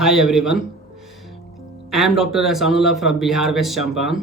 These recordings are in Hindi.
Hi everyone, I am Dr. Ehsanullah from Bihar west Champaran.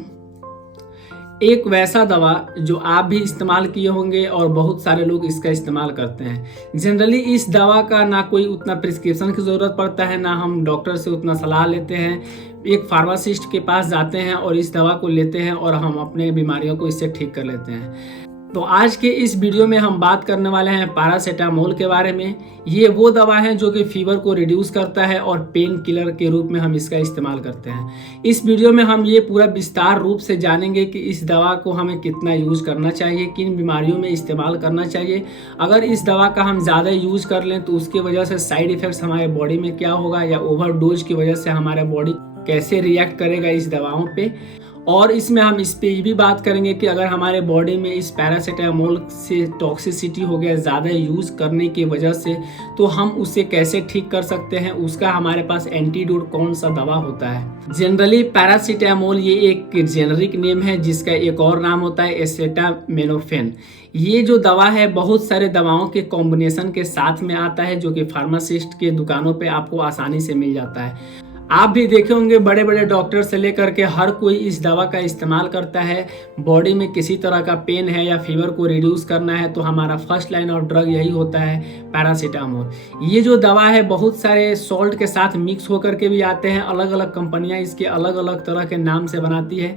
एक वैसा दवा जो आप भी इस्तेमाल किए होंगे और बहुत सारे लोग इसका इस्तेमाल करते हैं। जनरली इस दवा का ना कोई उतना प्रिस्क्रिप्शन की ज़रूरत पड़ता है, ना हम डॉक्टर से उतना सलाह लेते हैं। एक फार्मासिस्ट के पास जाते हैं और इस दवा को लेते हैं और हम अपने बीमारियों को इससे ठीक कर लेते हैं। तो आज के इस वीडियो में हम बात करने वाले हैं पैरासीटामोल के बारे में। ये वो दवा है जो कि फीवर को रिड्यूस करता है और पेन किलर के रूप में हम इसका इस्तेमाल करते हैं। इस वीडियो में हम ये पूरा विस्तार रूप से जानेंगे कि इस दवा को हमें कितना यूज़ करना चाहिए, किन बीमारियों में इस्तेमाल करना चाहिए। अगर इस दवा का हम ज़्यादा यूज़ कर लें तो उसकी वजह से साइड इफ़ेक्ट्स हमारे बॉडी में क्या होगा, या ओवरडोज की वजह से हमारा बॉडी कैसे रिएक्ट करेगा इस दवाओं पे। और इसमें हम इस पे भी बात करेंगे कि अगर हमारे बॉडी में इस पैरासीटामोल से टॉक्सिसिटी हो गया ज़्यादा यूज़ करने की वजह से, तो हम उसे कैसे ठीक कर सकते हैं, उसका हमारे पास एंटीडोट कौन सा दवा होता है। जनरली पैरासीटामोल ये एक जेनरिक नेम है जिसका एक और नाम होता है एसेटामिनोफेन। ये जो दवा है बहुत सारे दवाओं के कॉम्बिनेशन के साथ में आता है जो कि फार्मासिस्ट के दुकानों पे आपको आसानी से मिल जाता है। आप भी देखे होंगे बड़े बड़े डॉक्टर से लेकर के हर कोई इस दवा का इस्तेमाल करता है। बॉडी में किसी तरह का पेन है या फीवर को रिड्यूस करना है तो हमारा फर्स्ट लाइन ऑफ ड्रग यही होता है पैरासीटामोल। ये जो दवा है बहुत सारे सॉल्ट के साथ मिक्स होकर के भी आते हैं। अलग अलग कंपनियां इसके अलग अलग तरह के नाम से बनाती है।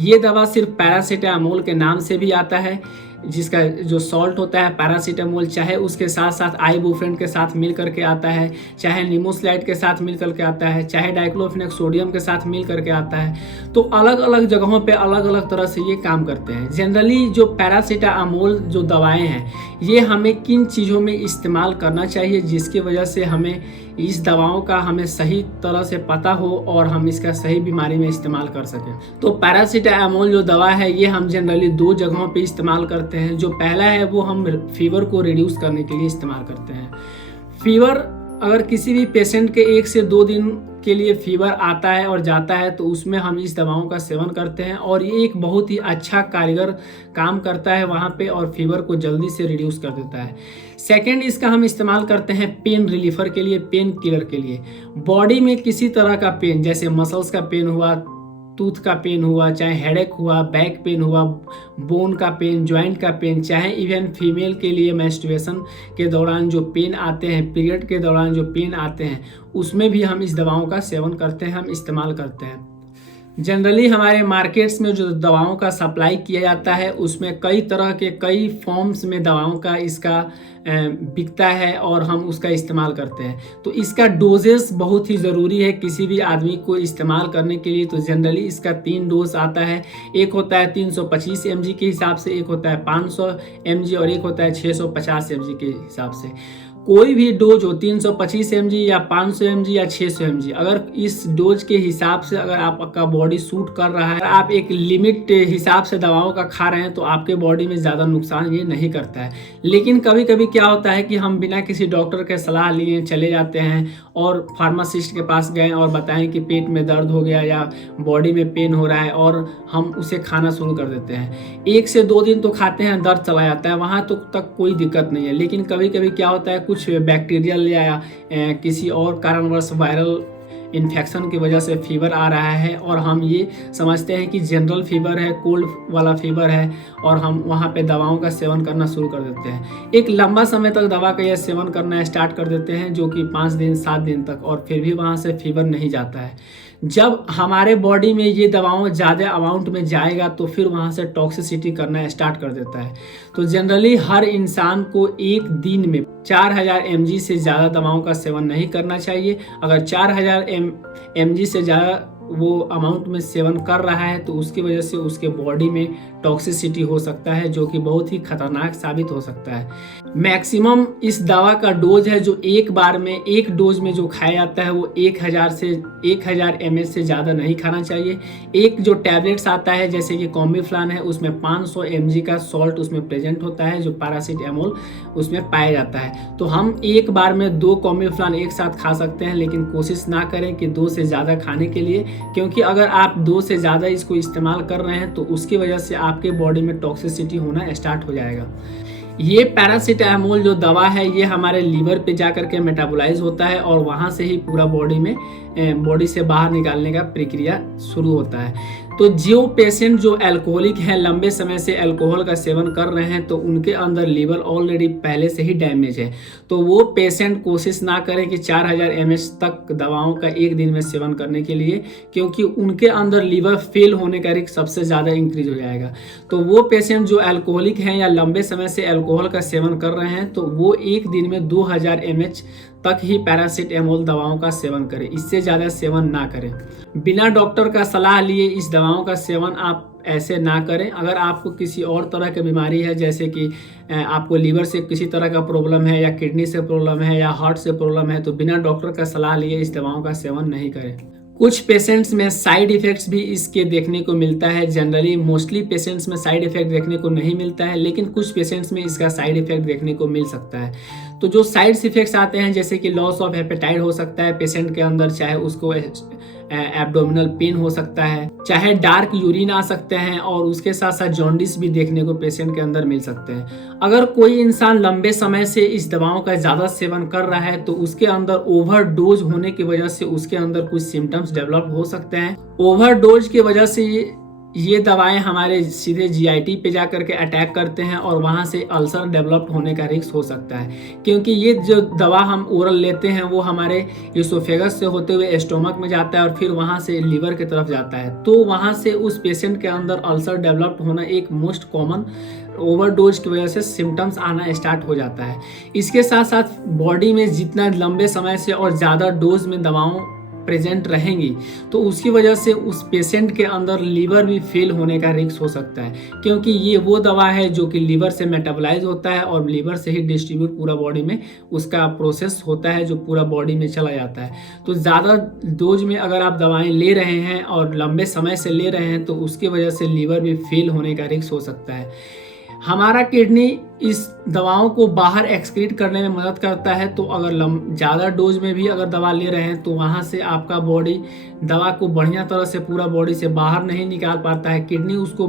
ये दवा सिर्फ पैरासीटामोल के नाम से भी आता है, जिसका जो सॉल्ट होता है पैरासीटामोल, चाहे उसके साथ साथ आइबुप्रोफेन के साथ मिल करके आता है, चाहे निमोसलाइड के साथ मिल करके आता है, चाहे डाइक्लोफेनेक सोडियम के साथ मिल करके आता है। तो अलग अलग जगहों पे अलग अलग तरह से ये काम करते हैं। जनरली जो पैरासीटामोल जो दवाएं हैं ये हमें किन चीज़ों में इस्तेमाल करना चाहिए जिसकी वजह से हमें इस दवाओं का हमें सही तरह से पता हो और हम इसका सही बीमारी में इस्तेमाल कर सकें। तो पैरासीटामोल जो दवा है ये हम जनरली दो जगहों पे इस्तेमाल करते हैं। जो पहला है वो हम फीवर को रिड्यूस करने के लिए इस्तेमाल करते हैं। फीवर अगर किसी भी पेशेंट के 1 से 2 दिन के लिए फीवर आता है और जाता है तो उसमें हम इस दवाओं का सेवन करते हैं और ये एक बहुत ही अच्छा कारगर काम करता है वहाँ पे और फीवर को जल्दी से रिड्यूस कर देता है। सेकेंड, इसका हम इस्तेमाल करते हैं पेन रिलीफर के लिए, पेन किलर के लिए। बॉडी में किसी तरह का पेन, जैसे मसल्स का पेन हुआ, टूथ का पेन हुआ, चाहे हेडेक हुआ, बैक पेन हुआ, बोन का पेन, जॉइंट का पेन, चाहे इवन फीमेल के लिए मेंस्ट्रुएशन के दौरान जो पेन आते हैं, पीरियड के दौरान जो पेन आते हैं, उसमें भी हम इस दवाओं का सेवन करते हैं, हम इस्तेमाल करते हैं। जनरली हमारे मार्केट्स में जो दवाओं का सप्लाई किया जाता है उसमें कई तरह के कई फॉर्म्स में दवाओं का इसका बिकता है और हम उसका इस्तेमाल करते हैं। तो इसका डोजेस बहुत ही ज़रूरी है किसी भी आदमी को इस्तेमाल करने के लिए। तो जनरली इसका 3 डोज आता है। एक होता है 325 mg के हिसाब से, एक होता है 500 mg और एक होता है 650 mg के हिसाब से। कोई भी डोज हो 325 mg या 500 mg या 600 mg, अगर इस डोज के हिसाब से अगर आपका बॉडी सूट कर रहा है, आप एक लिमिट हिसाब से दवाओं का खा रहे हैं तो आपके बॉडी में ज़्यादा नुकसान ये नहीं करता है। लेकिन कभी कभी क्या होता है कि हम बिना किसी डॉक्टर के सलाह लिए चले जाते हैं और फार्मासिस्ट के पास गए और बताएं कि पेट में दर्द हो गया या बॉडी में पेन हो रहा है और हम उसे खाना शुरू कर देते हैं। 1 से 2 दिन तो खाते हैं, दर्द चला जाता है, वहाँ तक कोई दिक्कत नहीं है। लेकिन कभी कभी क्या होता है, कुछ बैक्टीरियल या किसी और कारणवश वायरल इन्फेक्शन की वजह से फीवर आ रहा है और हम ये समझते हैं कि जनरल फीवर है, कोल्ड वाला फीवर है और हम वहाँ पे दवाओं का सेवन करना शुरू कर देते हैं। एक लंबा समय तक दवा का यह सेवन करना स्टार्ट कर देते हैं, जो कि 5 दिन 7 दिन तक, और फिर भी वहाँ से फीवर नहीं जाता है। जब हमारे बॉडी में ये दवाओं ज़्यादा अमाउंट में जाएगा तो फिर वहाँ से टॉक्सिसिटी करना स्टार्ट कर देता है। तो जनरली हर इंसान को एक दिन में 4000 mg से ज़्यादा दवाओं का सेवन नहीं करना चाहिए। अगर 4000 mg से ज़्यादा वो अमाउंट में सेवन कर रहा है तो उसकी वजह से उसके बॉडी में टॉक्सिसिटी हो सकता है, जो कि बहुत ही खतरनाक साबित हो सकता है। मैक्सिमम इस दवा का डोज है जो एक बार में, एक डोज में जो खाया जाता है वो 1000 ml से ज़्यादा नहीं खाना चाहिए। एक जो टैबलेट्स आता है जैसे कि कॉम्बिफ्लान है, उसमें 500 mg का सॉल्ट उसमें प्रेजेंट होता है, जो पैरासीटामोल उसमें पाया जाता है। तो हम एक बार में 2 कॉम्बिफ्लान एक साथ खा सकते हैं, लेकिन कोशिश ना करें कि 2 से ज़्यादा खाने के लिए, क्योंकि अगर आप 2 से ज़्यादा इसको इस्तेमाल कर रहे हैं तो उसकी वजह से आपके बॉडी में टॉक्सिसिटी होना स्टार्ट हो जाएगा। ये पैरासीटामोल जो दवा है ये हमारे लीवर पे जा करके मेटाबोलाइज होता है और वहाँ से ही पूरा बॉडी से बाहर निकालने का प्रक्रिया शुरू होता है। तो जो पेशेंट जो अल्कोहलिक हैं, लंबे समय से अल्कोहल का सेवन कर रहे हैं, तो उनके अंदर लीवर ऑलरेडी पहले से ही डैमेज है। तो वो पेशेंट कोशिश ना करें कि 4000 ml तक दवाओं का एक दिन में सेवन करने के लिए, क्योंकि उनके अंदर लीवर फेल होने का रिस्क सबसे ज़्यादा इंक्रीज हो जाएगा। तो वो पेशेंट जो अल्कोहलिक हैं या लंबे समय से अल्कोहल का सेवन कर रहे हैं, तो वो एक दिन में 2000 ml तक ही पैरासीटामोल दवाओं का सेवन करें, इससे ज़्यादा सेवन ना करें। बिना डॉक्टर का सलाह लिए इस दवाओं का सेवन आप ऐसे ना करें। अगर आपको किसी और तरह की बीमारी है, जैसे कि आपको लीवर से किसी तरह का प्रॉब्लम है या किडनी से प्रॉब्लम है या हार्ट से प्रॉब्लम है, तो बिना डॉक्टर का सलाह लिए इस दवाओं का सेवन नहीं करें। कुछ पेशेंट्स में साइड इफ़ेक्ट्स भी इसके देखने को मिलता है। जनरली मोस्टली पेशेंट्स में साइड इफ़ेक्ट देखने को नहीं मिलता है, लेकिन कुछ पेशेंट्स में इसका साइड इफ़ेक्ट देखने को मिल सकता है। तो जो साइड इफ़ेक्ट्स आते हैं, जैसे कि लॉस ऑफ एपेटाइट हो सकता है पेशेंट के अंदर, चाहे उसको एब्डोमिनल पेन हो सकता है, चाहे डार्क यूरिन आ सकते हैं, और उसके साथ साथ जॉन्डिस भी देखने को पेशेंट के अंदर मिल सकते हैं। अगर कोई इंसान लंबे समय से इस दवाओं का ज़्यादा सेवन कर रहा है, तो उसके अंदर ओवरडोज होने की वजह से उसके अंदर कुछ सिम्टम्स डेवलप हो सकते हैं। ओवरडोज की वजह से ये दवाएं हमारे सीधे जीआईटी पे जा करके अटैक करते हैं और वहाँ से अल्सर डेवलप होने का रिस्क हो सकता है, क्योंकि ये जो दवा हम ओरल लेते हैं वो हमारे इसोफेगस से होते हुए स्टोमक में जाता है और फिर वहाँ से लीवर की तरफ जाता है। तो वहाँ से उस पेशेंट के अंदर अल्सर डेवलप होना एक मोस्ट कॉमन ओवरडोज की वजह से सिम्टम्स आना स्टार्ट हो जाता है। इसके साथ साथ बॉडी में जितना लंबे समय से और ज़्यादा डोज में दवाओं प्रेजेंट रहेंगी, तो उसकी वजह से उस पेशेंट के अंदर लीवर भी फेल होने का रिस्क हो सकता है, क्योंकि ये वो दवा है जो कि लीवर से मेटाबोलाइज होता है और लीवर से ही डिस्ट्रीब्यूट पूरा बॉडी में उसका प्रोसेस होता है, जो पूरा बॉडी में चला जाता है। तो ज़्यादा डोज में अगर आप दवाएं ले रहे हैं और लंबे समय से ले रहे हैं, तो उसकी वजह से लीवर भी फेल होने का रिस्क हो सकता है। हमारा किडनी इस दवाओं को बाहर एक्सक्रीट करने में मदद करता है। तो अगर ज़्यादा डोज में भी अगर दवा ले रहे हैं, तो वहाँ से आपका बॉडी दवा को बढ़िया तरह से पूरा बॉडी से बाहर नहीं निकाल पाता है, किडनी उसको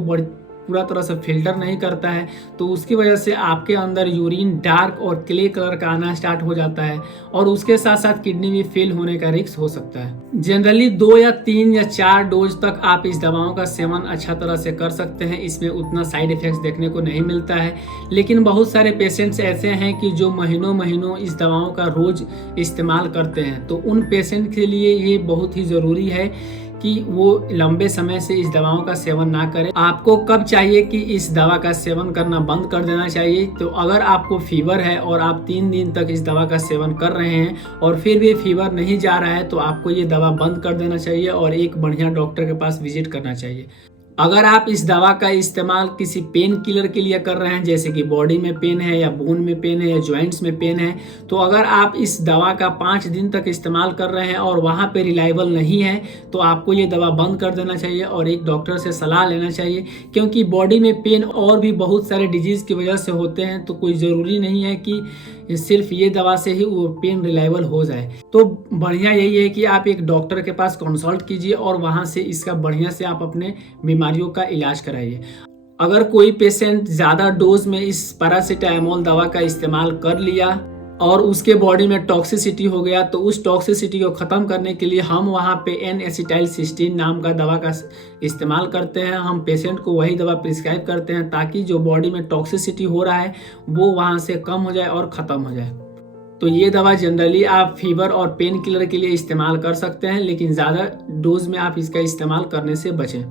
पूरा तरह से फिल्टर नहीं करता है, तो उसकी वजह से आपके अंदर यूरिन डार्क और क्ले कलर का आना स्टार्ट हो जाता है और उसके साथ साथ किडनी भी फेल होने का रिस्क हो सकता है। जनरली 2 या 3 या 4 डोज तक आप इस दवाओं का सेवन अच्छा तरह से कर सकते हैं, इसमें उतना साइड इफेक्ट्स देखने को नहीं मिलता है। लेकिन बहुत सारे पेशेंट्स ऐसे हैं कि जो महीनों महीनों इस दवाओं का रोज इस्तेमाल करते हैं, तो उन पेशेंट के लिए ये बहुत ही ज़रूरी है कि वो लंबे समय से इस दवाओं का सेवन ना करें। आपको कब चाहिए कि इस दवा का सेवन करना बंद कर देना चाहिए? तो अगर आपको फीवर है और आप 3 दिन तक इस दवा का सेवन कर रहे हैं और फिर भी फीवर नहीं जा रहा है, तो आपको ये दवा बंद कर देना चाहिए और एक बढ़िया डॉक्टर के पास विजिट करना चाहिए। अगर आप इस दवा का इस्तेमाल किसी पेन किलर के लिए कर रहे हैं, जैसे कि बॉडी में पेन है या बोन में पेन है या जॉइंट्स में पेन है, तो अगर आप इस दवा का 5 दिन तक इस्तेमाल कर रहे हैं और वहाँ पे रिलायबल नहीं है, तो आपको ये दवा बंद कर देना चाहिए और एक डॉक्टर से सलाह लेना चाहिए, क्योंकि बॉडी में पेन और भी बहुत सारे डिजीज़ की वजह से होते हैं। तो कोई ज़रूरी नहीं है कि सिर्फ ये दवा से ही वो पेन रिलायबल हो जाए। तो बढ़िया यही है कि आप एक डॉक्टर के पास कंसल्ट कीजिए और वहाँ से इसका बढ़िया से आप अपने बीमारियों का इलाज कराइए। अगर कोई पेशेंट ज़्यादा डोज में इस पैरासीटामोल दवा का इस्तेमाल कर लिया और उसके बॉडी में टॉक्सिसिटी हो गया, तो उस टॉक्सिसिटी को ख़त्म करने के लिए हम वहाँ पे N-एसिटाइलसिस्टीन नाम का दवा का इस्तेमाल करते हैं। हम पेशेंट को वही दवा प्रिस्क्राइब करते हैं ताकि जो बॉडी में टॉक्सिसिटी हो रहा है वो वहाँ से कम हो जाए और ख़त्म हो जाए। तो ये दवा जनरली आप फीवर और पेन किलर के लिए इस्तेमाल कर सकते हैं, लेकिन ज़्यादा डोज में आप इसका इस्तेमाल करने से बचें।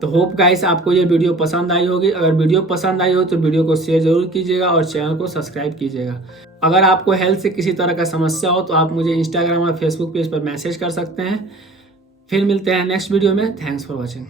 तो होप गाइस आपको ये वीडियो पसंद आई होगी। अगर वीडियो पसंद आई हो तो वीडियो को शेयर जरूर कीजिएगा और चैनल को सब्सक्राइब कीजिएगा। अगर आपको हेल्थ से किसी तरह का समस्या हो तो आप मुझे इंस्टाग्राम और फेसबुक पेज पर मैसेज कर सकते हैं। फिर मिलते हैं नेक्स्ट वीडियो में। Thanks for watching.